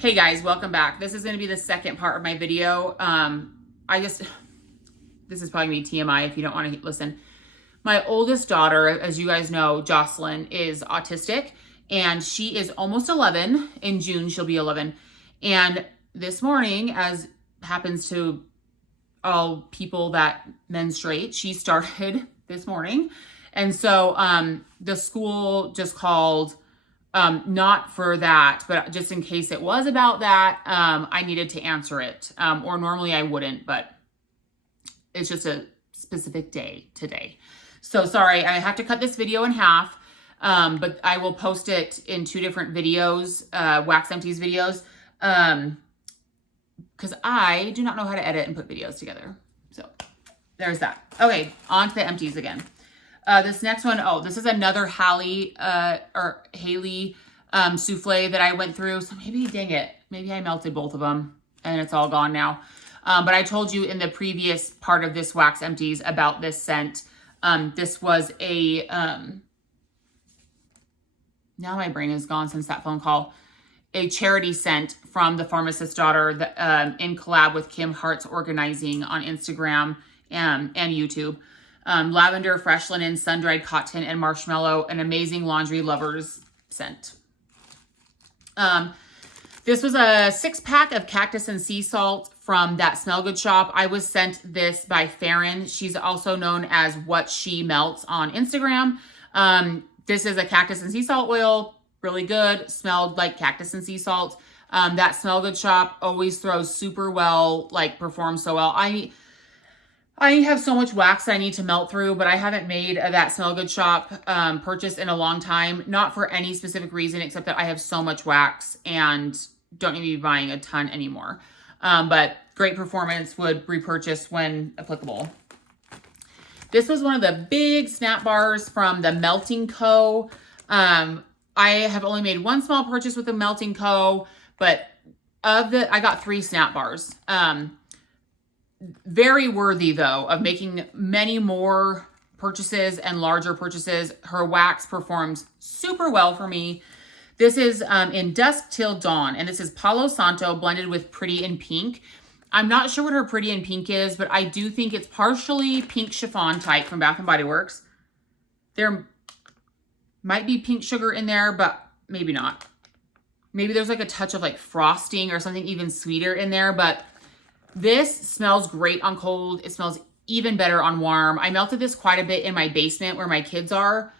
Hey guys, welcome back. This is going to be the second part of my video. This is probably going to be TMI if you don't want to listen. My oldest daughter, as you guys know, Jocelyn, is autistic, and she is almost 11. In June, she'll be 11. And this morning, as happens to all people that menstruate, she started this morning. And so the school just called, not for that, but just in case it was about that, I needed to answer it. Or normally I wouldn't, but it's just a specific day today. So sorry, I have to cut this video in half, but I will post it in 2 different videos, Wax Empties videos, because I do not know how to edit and put videos together. So there's that. Okay, on to the empties again. This next one, this is another Haley souffle that I went through. So dang it, maybe I melted both of them and it's all gone now. But I told you in the previous part of this Wax Empties about this scent. This was a, now my brain is gone since that phone call, a charity scent from the Pharmacist's Daughter that, in collab with Kim Hart's Organizing on Instagram and YouTube. Lavender, fresh linen, sun-dried cotton, and marshmallow, an amazing laundry lover's scent. This was a 6-pack of cactus and sea salt from that Smell Good shop. I was sent this by Farron. She's also known as What She Melts on Instagram. This is a cactus and sea salt oil, really good, smelled like cactus and sea salt. That Smell Good shop always throws super well, performs so well. I have so much wax that I need to melt through, but I haven't made that Smell Good shop purchase in a long time. Not for any specific reason, except that I have so much wax and don't need to be buying a ton anymore. But great performance, would repurchase when applicable. This was one of the big snap bars from the Melting Co. I have only made one small purchase with the Melting Co. But I got 3 snap bars. Very worthy, though, of making many more purchases and larger purchases. Her wax performs super well for me. This is in Dusk Till Dawn, and this is Palo Santo blended with Pretty in Pink. I'm not sure what her Pretty in Pink is, but I do think it's partially pink chiffon type from Bath & Body Works. There might be pink sugar in there, but maybe not. Maybe there's a touch of frosting or something even sweeter in there, but this smells great on cold. It smells even better on warm. I melted this quite a bit in my basement where my kids are.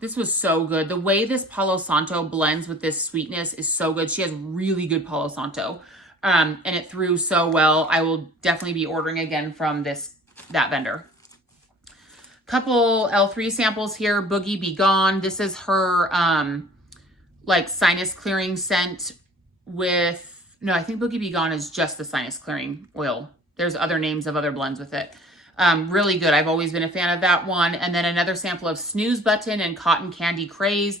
This was so good. The way this Palo Santo blends with this sweetness is so good. She has really good Palo Santo. And it threw so well. I will definitely be ordering again from that vendor. Couple L3 samples here. Boogie Be Gone. This is her sinus clearing scent with... No, I think Boogie Be Gone is just the sinus clearing oil. There's other names of other blends with it. Really good. I've always been a fan of that one. And then another sample of Snooze Button and Cotton Candy Craze.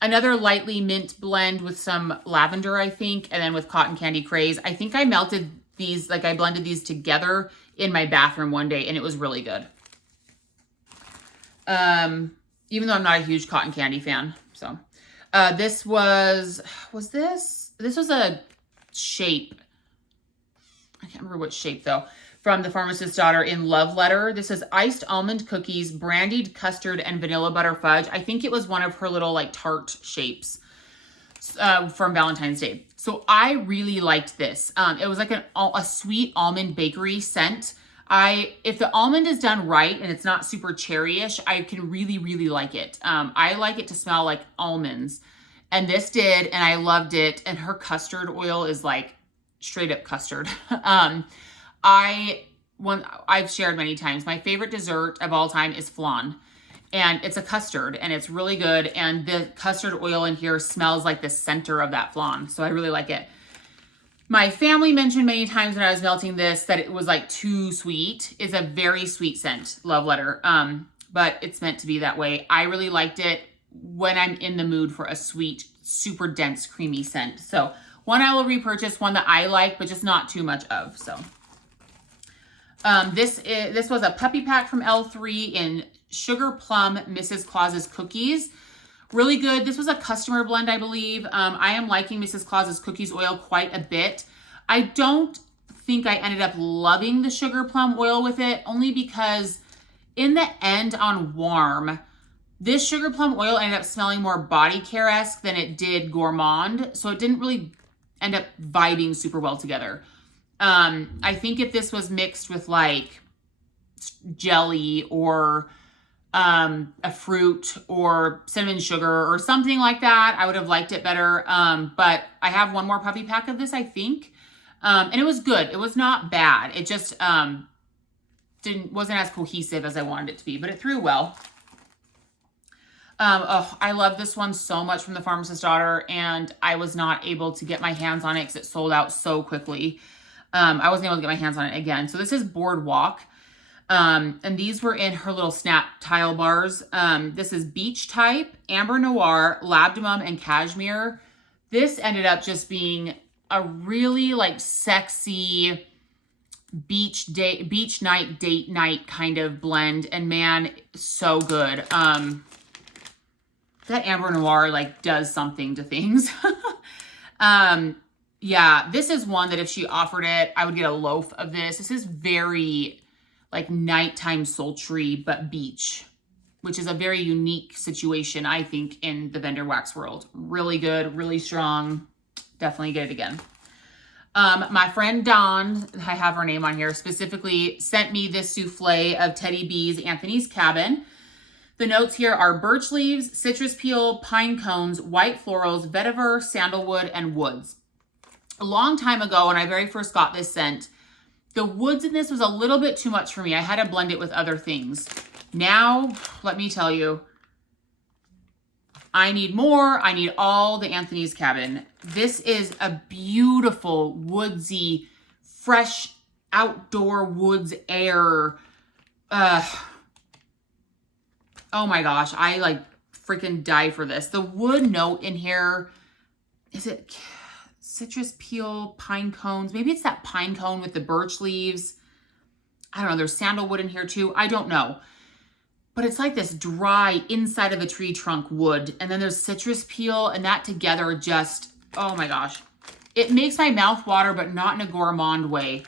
Another lightly mint blend with some lavender, I think, and then with Cotton Candy Craze. I think I melted these, I blended these together in my bathroom one day, and it was really good. Even though I'm not a huge cotton candy fan. So, this was a shape. I can't remember what shape though. From the Pharmacist's Daughter in Love Letter. This is iced almond cookies, brandied custard, and vanilla butter fudge. I think it was one of her little tart shapes from Valentine's Day. So I really liked this. It was a sweet almond bakery scent. If the almond is done right and it's not super cherryish, I can really, really like it. I like it to smell like almonds. And this did, and I loved it. And her custard oil is straight up custard. I've shared many times, my favorite dessert of all time is flan. And it's a custard, and it's really good. And the custard oil in here smells like the center of that flan. So I really like it. My family mentioned many times when I was melting this that it was too sweet. It's a very sweet scent, Love Letter. But it's meant to be that way. I really liked it when I'm in the mood for a sweet, super dense, creamy scent. So one I will repurchase, one that I like, but just not too much of. So this was a puppy pack from L3 in Sugar Plum Mrs. Claus's Cookies. Really good. This was a customer blend, I believe. I am liking Mrs. Claus's cookies oil quite a bit. I don't think I ended up loving the sugar plum oil with it, only because in the end on warm, this sugar plum oil ended up smelling more body care-esque than it did gourmand. So it didn't really end up vibing super well together. I think if this was mixed with like jelly or a fruit or cinnamon sugar or something like that, I would have liked it better. But I have one more puppy pack of this, I think. And it was good. It was not bad. It just wasn't as cohesive as I wanted it to be, but it threw well. Oh, I love this one so much from the Pharmacist's Daughter, and I was not able to get my hands on it because it sold out so quickly. I wasn't able to get my hands on it again. So this is Boardwalk. And these were in her little snap tile bars. This is Beach Type, Amber Noir, Labdamum, and Cashmere. This ended up just being a really like sexy beach night, date night kind of blend. And man, so good. That Amber Noir like does something to things. Yeah, this is one that if she offered it, I would get a loaf of this. This is very like nighttime sultry, but beach, which is a very unique situation, I think, in the Vendor Wax world. Really good, really strong. Definitely get it again. My friend Dawn, I have her name on here, specifically sent me this souffle of Teddy B's Anthony's Cabin. The notes here are birch leaves, citrus peel, pine cones, white florals, vetiver, sandalwood, and woods. A long time ago, when I very first got this scent, the woods in this was a little bit too much for me. I had to blend it with other things. Now, let me tell you, I need more. I need all the Anthony's Cabin. This is a beautiful, woodsy, fresh, outdoor woods air. Oh my gosh, I like freaking die for this. The wood note in here, is it citrus peel, pine cones? Maybe it's that pine cone with the birch leaves. I don't know. There's sandalwood in here too. I don't know. But it's like this dry inside of a tree trunk wood. And then there's citrus peel, and that together just, oh my gosh. It makes my mouth water, but not in a gourmand way.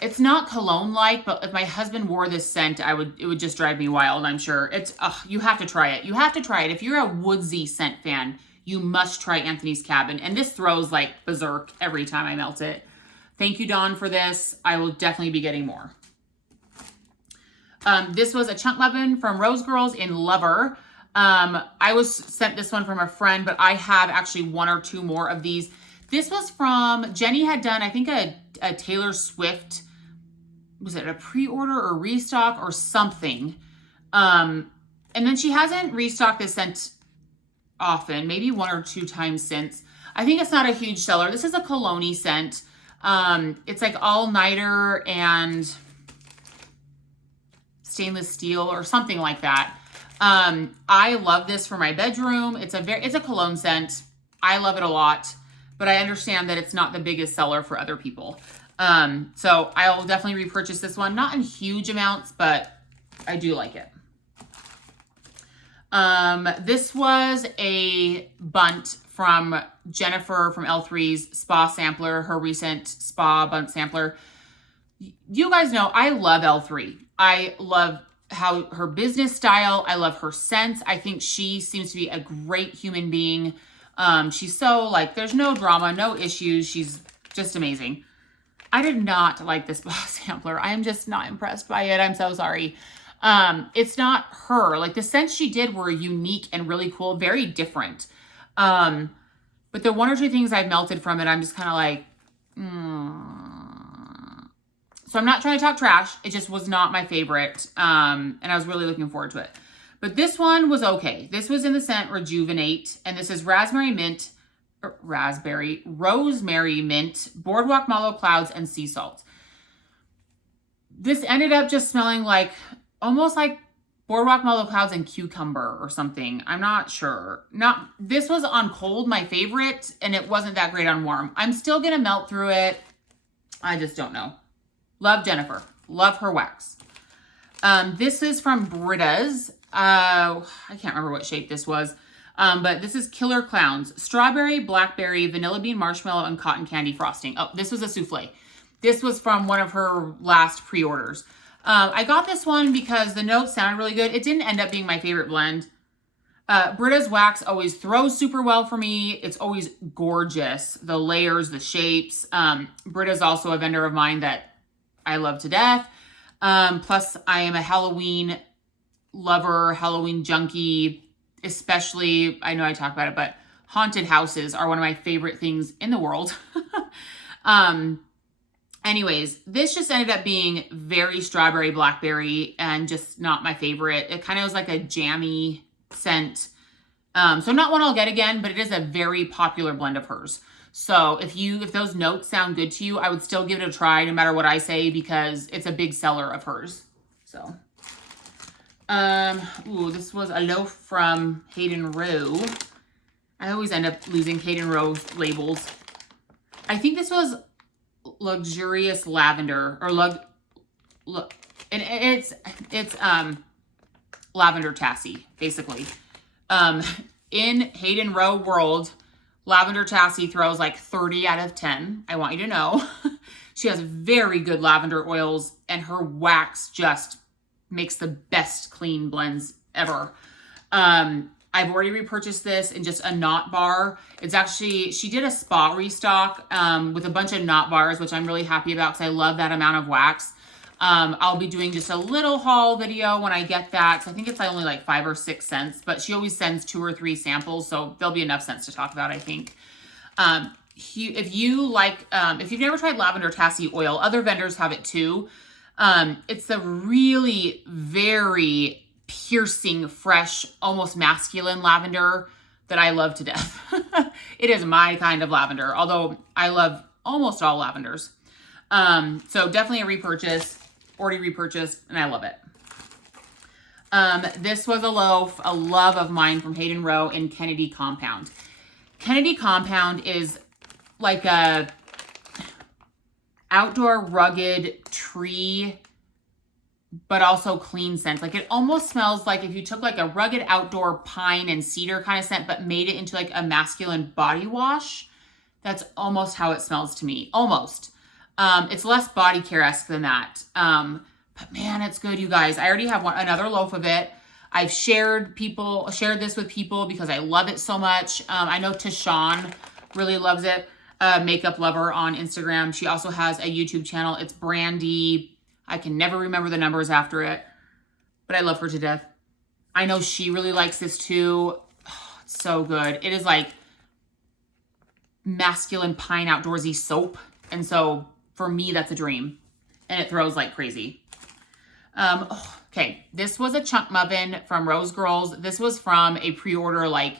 It's not cologne-like, but if my husband wore this scent, it would just drive me wild, I'm sure. You have to try it. You have to try it. If you're a woodsy scent fan, you must try Anthony's Cabin. And this throws like berserk every time I melt it. Thank you, Dawn, for this. I will definitely be getting more. This was a chunk muffin from Rose Girls in Lover. I was sent this one from a friend, but I have actually one or two more of these. This was from, Jenny had done, I think, a Taylor Swift, was it a pre-order or restock or something? And then she hasn't restocked this scent often, maybe one or two times since. I think it's not a huge seller. This is a cologne-y scent. It's like all-nighter and stainless steel or something like that. I love this for my bedroom. It's a cologne scent. I love it a lot, but I understand that it's not the biggest seller for other people. So I will definitely repurchase this one, not in huge amounts, but I do like it. This was a bunt from Jennifer from L3's Spa Sampler, her recent Spa Bunt Sampler. You guys know I love L3. I love how her business style. I love her scents. I think she seems to be a great human being. She's so like, there's no drama, no issues. She's just amazing. I did not like this Spa Sampler. I am just not impressed by it. I'm so sorry. It's not her. Like the scents she did were unique and really cool, very different. But the one or two things I've melted from it, I'm just kind of like, So I'm not trying to talk trash. It just was not my favorite. And I was really looking forward to it. But this one was okay. This was in the scent Rejuvenate. And this is rosemary mint, Boardwalk Mallow Clouds, and Sea Salt. This ended up just smelling like, almost like Boardwalk Mallow Clouds and cucumber or something. I'm not sure. This was on cold, my favorite, and it wasn't that great on warm. I'm still going to melt through it. I just don't know. Love Jennifer. Love her wax. This is from Britta's. I can't remember what shape this was. But this is Killer Clowns. Strawberry, blackberry, vanilla bean marshmallow, and cotton candy frosting. Oh, this was a souffle. This was from one of her last pre-orders. I got this one because the notes sounded really good. It didn't end up being my favorite blend. Britta's wax always throws super well for me. It's always gorgeous. The layers, the shapes. Britta's also a vendor of mine that I love to death. Plus, I am a Halloween lover, Halloween junkie, especially, I know I talk about it, but haunted houses are one of my favorite things in the world. Anyways, this just ended up being very strawberry blackberry and just not my favorite. It kind of was like a jammy scent. So not one I'll get again, but it is a very popular blend of hers. So if those notes sound good to you, I would still give it a try no matter what I say, because it's a big seller of hers. So, ooh, this was a loaf from Hayden Rowe. I always end up losing Hayden Rowe labels. I think this was luxurious lavender, or look, and it's lavender tassie, basically. In Hayden Rowe world, lavender tassie throws like 30 out of 10. I want you to know. She has very good lavender oils, and her wax just makes the best clean blends ever. I've already repurchased this in just a knot bar. It's actually, she did a spa restock with a bunch of knot bars, which I'm really happy about because I love that amount of wax. I'll be doing just a little haul video when I get that. So I think it's only like 5 or 6 cents, but she always sends 2 or 3 samples. So there'll be enough cents to talk about, I think. If you've never tried lavender tassie oil, other vendors have it too. It's a really very piercing, fresh, almost masculine lavender that I love to death. It is my kind of lavender, although I love almost all lavenders. So definitely a repurchase, already repurchased, and I love it. This was a loaf, a love of mine from Hayden Rowe in Kennedy Compound. Kennedy Compound is like a outdoor rugged tree, but also clean scent. Like it almost smells like if you took like a rugged outdoor pine and cedar kind of scent, but made it into like a masculine body wash. That's almost how it smells to me. Almost. It's less body care-esque than that. But man, it's good, you guys. I already have another loaf of it. I've shared this with people because I love it so much. I know Tashawn really loves it. Makeup lover on Instagram. She also has a YouTube channel. It's Brandy. I can never remember the numbers after it, but I love her to death. I know she really likes this too. Oh, it's so good. It is like masculine pine outdoorsy soap. And so for me, that's a dream. And it throws like crazy. Okay, this was a chunk muffin from Rose Girls. This was from a pre-order like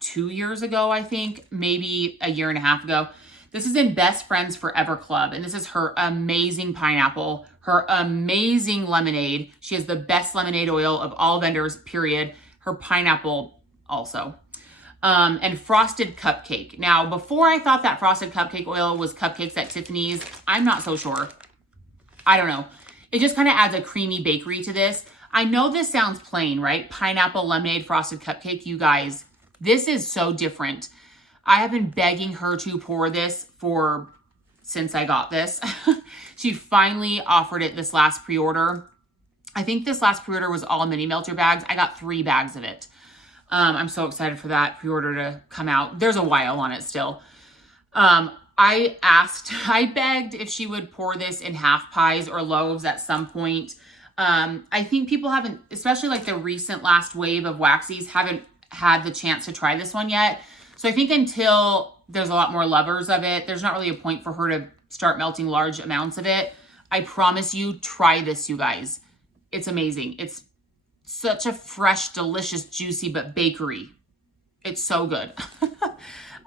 2 years ago, I think, maybe a year and a half ago. This is in Best Friends Forever Club, and this is her amazing pineapple, her amazing lemonade. She has the best lemonade oil of all vendors, period. Her pineapple also. And frosted cupcake. Now, before I thought that frosted cupcake oil was cupcakes at Tiffany's, I'm not so sure. I don't know. It just kind of adds a creamy bakery to this. I know this sounds plain, right? Pineapple lemonade frosted cupcake. You guys, this is so different. I have been begging her to pour this since I got this. She finally offered it this last pre-order. I think this last pre-order was all mini melter bags. I got 3 bags of it. I'm so excited for that pre-order to come out. There's a while on it still. I begged if she would pour this in half pies or loaves at some point. I think people haven't, especially like the recent last wave of waxies, haven't had the chance to try this one yet. So I think until there's a lot more lovers of it, there's not really a point for her to start melting large amounts of it. I promise you, try this, you guys. It's amazing. It's such a fresh, delicious, juicy, but bakery. It's so good.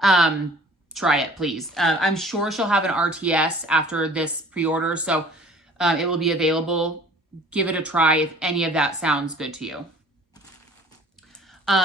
Try it, please. I'm sure she'll have an RTS after this pre-order, so it will be available. Give it a try if any of that sounds good to you.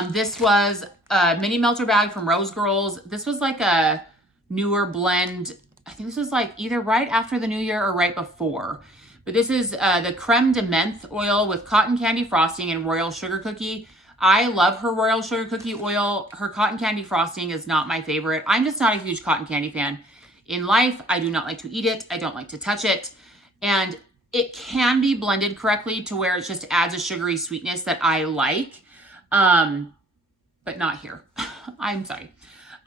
This was a mini melter bag from Rose Girls. This was like a newer blend. I think this was like either right after the new year or right before. But this is the creme de menthe oil with cotton candy frosting and royal sugar cookie. I love her royal sugar cookie oil. Her cotton candy frosting is not my favorite. I'm just not a huge cotton candy fan. In life, I do not like to eat it. I don't like to touch it. And it can be blended correctly to where it just adds a sugary sweetness that I like. But not here. I'm sorry.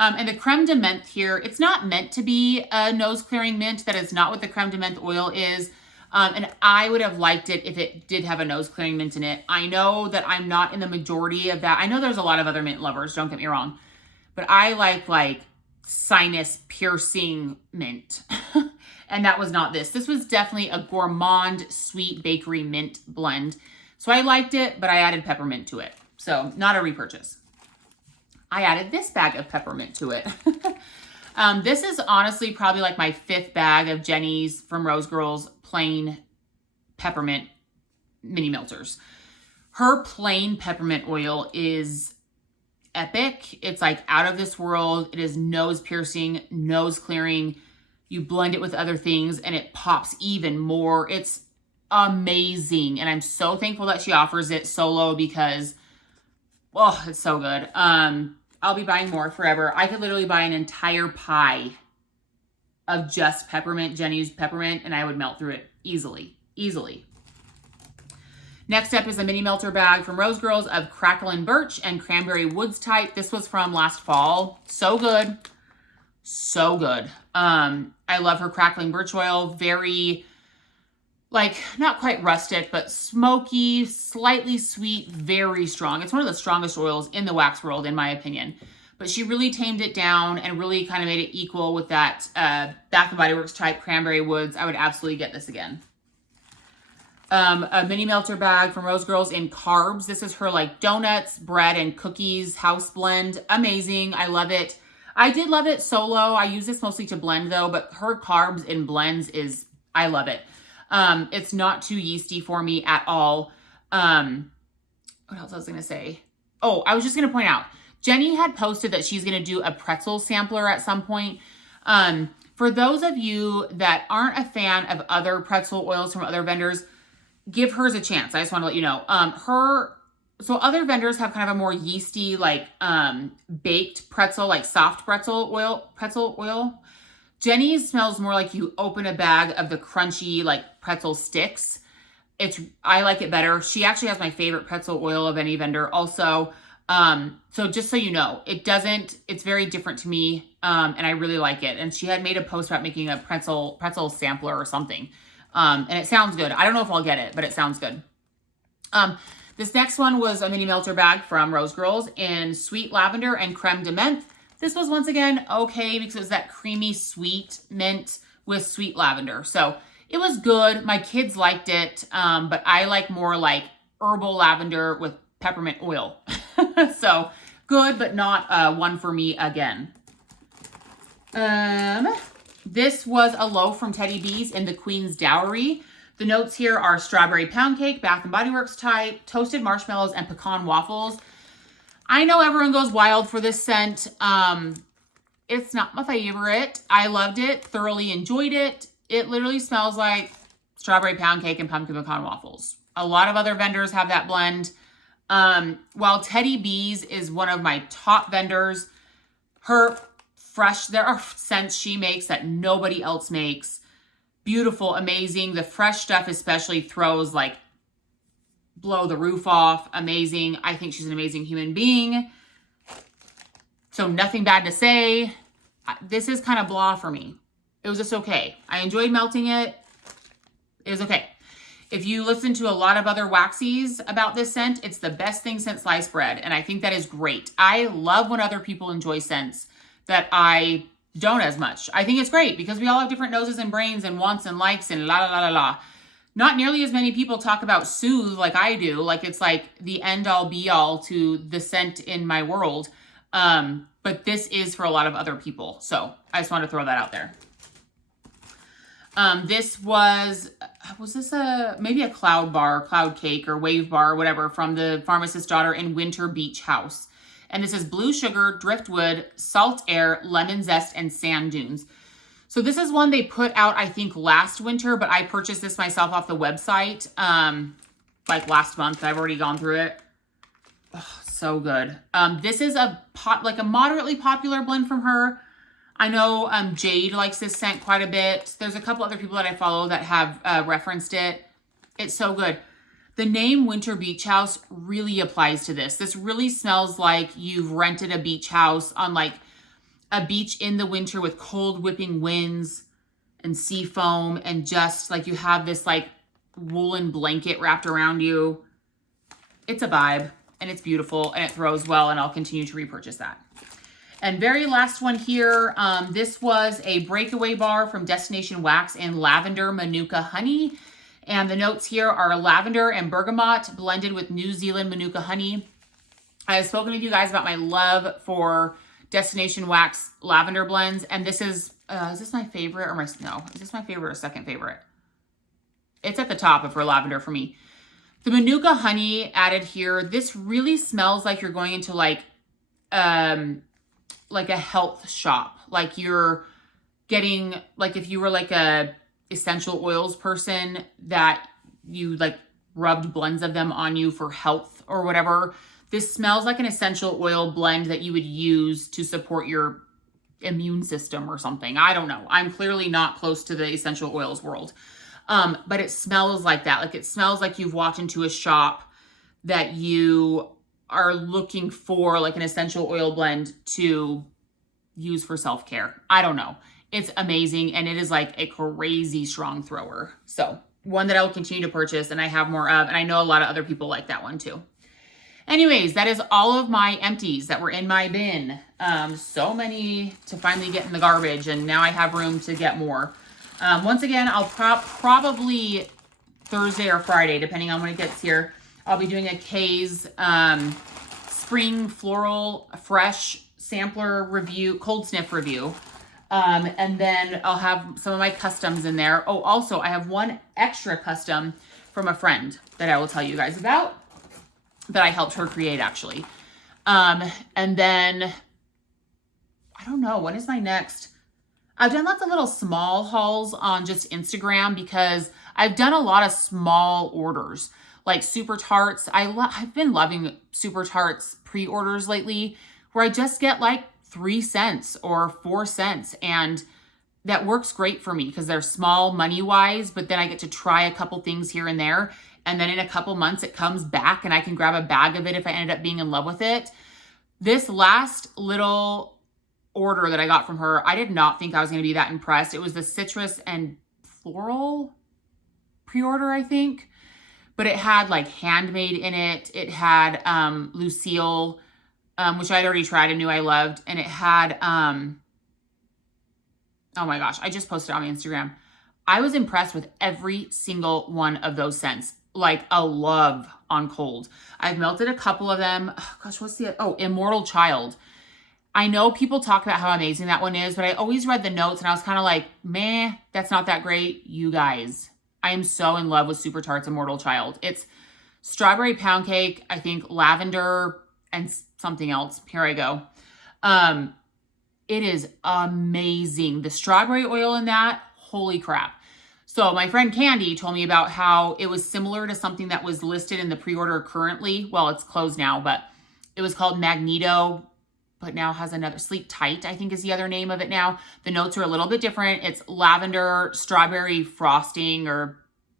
And the creme de menthe here, it's not meant to be a nose clearing mint. That is not what the creme de menthe oil is. And I would have liked it if it did have a nose clearing mint in it. I know that I'm not in the majority of that. I know there's a lot of other mint lovers, don't get me wrong. But I like sinus piercing mint. And that was not this. This was definitely a gourmand sweet bakery mint blend. So I liked it, but I added peppermint to it. So not a repurchase. I added this bag of peppermint to it. This is honestly probably like my 5th bag of Jenny's from Rose Girls plain peppermint mini melters. Her plain peppermint oil is epic. It's like out of this world. It is nose piercing, nose clearing. You blend it with other things and it pops even more. It's amazing. And I'm so thankful that she offers it solo because, oh, it's so good. I'll be buying more forever. I could literally buy an entire pie of just peppermint, Jenny's peppermint, and I would melt through it easily. Next up is a mini melter bag from Rose Girls of Cracklin' Birch and Cranberry Woods type. This was from last fall. So good. So good. I love her Crackling Birch oil. Very, like, not quite rustic, but smoky, slightly sweet, very strong. It's one of the strongest oils in the wax world, in my opinion. But she really tamed it down and really kind of made it equal with that Bath & Body Works type Cranberry Woods. I would absolutely get this again. A mini melter bag from Rose Girls in carbs. This is her like donuts, bread, and cookies house blend. Amazing. I love it. I did love it solo. I use this mostly to blend though, but her carbs in blends is, I love it. It's not too yeasty for me at all. What else I was going to say? Oh, I was just going to point out, Jenny had posted that she's going to do a pretzel sampler at some point. For those of you that aren't a fan of other pretzel oils from other vendors, give hers a chance. I just want to let you know. So other vendors have kind of a more yeasty, like baked pretzel, like soft pretzel oil. Jenny's smells more like you open a bag of the crunchy, like pretzel sticks. I like it better. She actually has my favorite pretzel oil of any vendor also. So just so you know, it's very different to me. And I really like it. And she had made a post about making a pretzel sampler or something. And it sounds good. I don't know if I'll get it, but it sounds good. This next one was a mini melter bag from Rose Girls in sweet lavender and creme de menthe. This was once again okay because it was that creamy sweet mint with sweet lavender. So it was good. My kids liked it, but I like more like herbal lavender with peppermint oil. So good, but not one for me again. This was a loaf from Teddy B's in the Queen's Dowry. The notes here are strawberry pound cake, Bath & Body Works type, toasted marshmallows, and pecan waffles. I know everyone goes wild for this scent. It's not my favorite. I loved it, thoroughly enjoyed it. It literally smells like strawberry pound cake and pumpkin pecan waffles. A lot of other vendors have that blend. While Teddy B's is one of my top vendors, there are scents she makes that nobody else makes. Beautiful, amazing. The fresh stuff especially throws like blow the roof off. Amazing. I think she's an amazing human being. So nothing bad to say. This is kind of blah for me. It was just okay. I enjoyed melting it. It was okay. If you listen to a lot of other waxies about this scent, it's the best thing since sliced bread. And I think that is great. I love when other people enjoy scents that I don't as much. I think it's great because we all have different noses and brains and wants and likes and la la la la la. Not nearly as many people talk about Soothe like I do. Like it's like the end all be all to the scent in my world. But this is for a lot of other people. So I just want to throw that out there. This was this maybe a cloud cake or wave bar or whatever from the Pharmacist's Daughter in Winter Beach House. And this is blue sugar, driftwood, salt air, lemon zest, and sand dunes. So this is one they put out, I think, last winter, but I purchased this myself off the website, like last month. I've already gone through it. Oh, so good. This is like a moderately popular blend from her. I know Jade likes this scent quite a bit. There's a couple other people that I follow that have referenced it. It's so good. The name Winter Beach House really applies to this. This really smells like you've rented a beach house on like a beach in the winter with cold whipping winds and sea foam, and just like you have this like woolen blanket wrapped around you. It's a vibe and it's beautiful and it throws well, and I'll continue to repurchase that. And very last one here, this was a breakaway bar from Destination Wax in Lavender Manuka Honey. And the notes here are lavender and bergamot blended with New Zealand Manuka honey. I have spoken with you guys about my love for Destination Wax lavender blends. And this is this my favorite or is this my favorite or second favorite? It's at the top of her lavender for me. The Manuka honey added here, this really smells like you're going into like a health shop. Like you're getting, like if you were like a essential oils person that you like rubbed blends of them on you for health or whatever. This smells like an essential oil blend that you would use to support your immune system or something. I don't know. I'm clearly not close to the essential oils world. But it smells like that. Like it smells like you've walked into a shop that you are looking for like an essential oil blend to use for self-care. I don't know. It's amazing. And it is like a crazy strong thrower. So one that I will continue to purchase and I have more of, and I know a lot of other people like that one too. Anyways, that is all of my empties that were in my bin. So many to finally get in the garbage, and now I have room to get more. Once again, I'll probably Thursday or Friday, depending on when it gets here, I'll be doing a Kay's Spring Floral Fresh Sampler review, cold sniff review. And then I'll have some of my customs in there. Oh, also, I have one extra custom from a friend that I will tell you guys about, that I helped her create, actually. And then, I don't know, when is my next? I've done lots of little small hauls on just Instagram because I've done a lot of small orders, like Super Tarts. I've been loving Super Tarts pre-orders lately, where I just get like 3 cents or 4 cents. And that works great for me because they're small money-wise, but then I get to try a couple things here and there. And then in a couple months, it comes back and I can grab a bag of it if I ended up being in love with it. This last little order that I got from her, I did not think I was going to be that impressed. It was the citrus and floral pre-order, I think. But it had like handmade in it. It had Lucille, which I'd already tried and knew I loved. And it had, oh my gosh, I just posted on my Instagram. I was impressed with every single one of those scents. Like a love on cold. I've melted a couple of them. Oh, gosh, what's Immortal Child. I know people talk about how amazing that one is, but I always read the notes and I was kind of like, meh, that's not that great. You guys, I am so in love with Super Tarts Immortal Child. It's strawberry pound cake, I think lavender and something else. Here I go. It is amazing. The strawberry oil in that, holy crap. So my friend Candy told me about how it was similar to something that was listed in the pre-order currently. Well, it's closed now, but it was called Magneto, but now has another, Sleep Tight, I think is the other name of it now. The notes are a little bit different. It's lavender, strawberry frosting or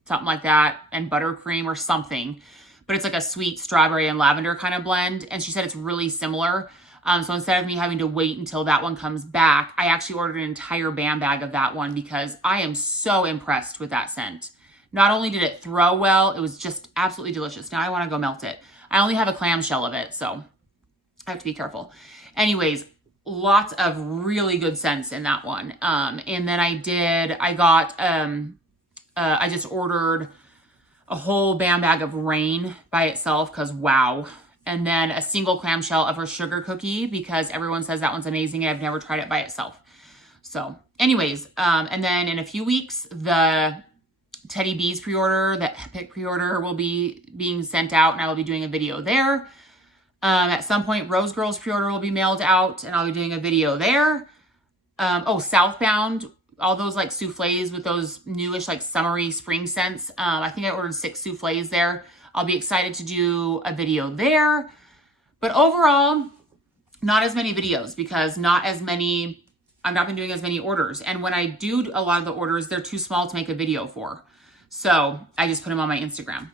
something like that, and buttercream or something. But it's like a sweet strawberry and lavender kind of blend. And she said it's really similar. So instead of me having to wait until that one comes back, I actually ordered an entire BAM bag of that one because I am so impressed with that scent. Not only did it throw well, it was just absolutely delicious. Now I want to go melt it. I only have a clamshell of it, so I have to be careful. Anyways, lots of really good scents in that one. And then I just ordered a whole BAM bag of Rain by itself because wow. And then a single clamshell of her sugar cookie because everyone says that one's amazing and I've never tried it by itself. So anyways, and then in a few weeks, the Teddy Bees pre-order, the Epic pre-order will be being sent out and I will be doing a video there. At some point, Rose Girls pre-order will be mailed out and I'll be doing a video there. Southbound all those like souffles with those newish like summery spring scents. I think I ordered 6 souffles there. I'll be excited to do a video there. But overall, not as many videos because I've not been doing as many orders. And when I do a lot of the orders, they're too small to make a video for. So I just put them on my Instagram.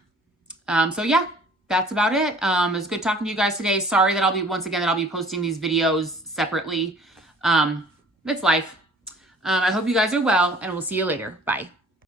So yeah, that's about it. It was good talking to you guys today. Sorry that I'll be posting these videos separately. It's life. I hope you guys are well, and we'll see you later. Bye.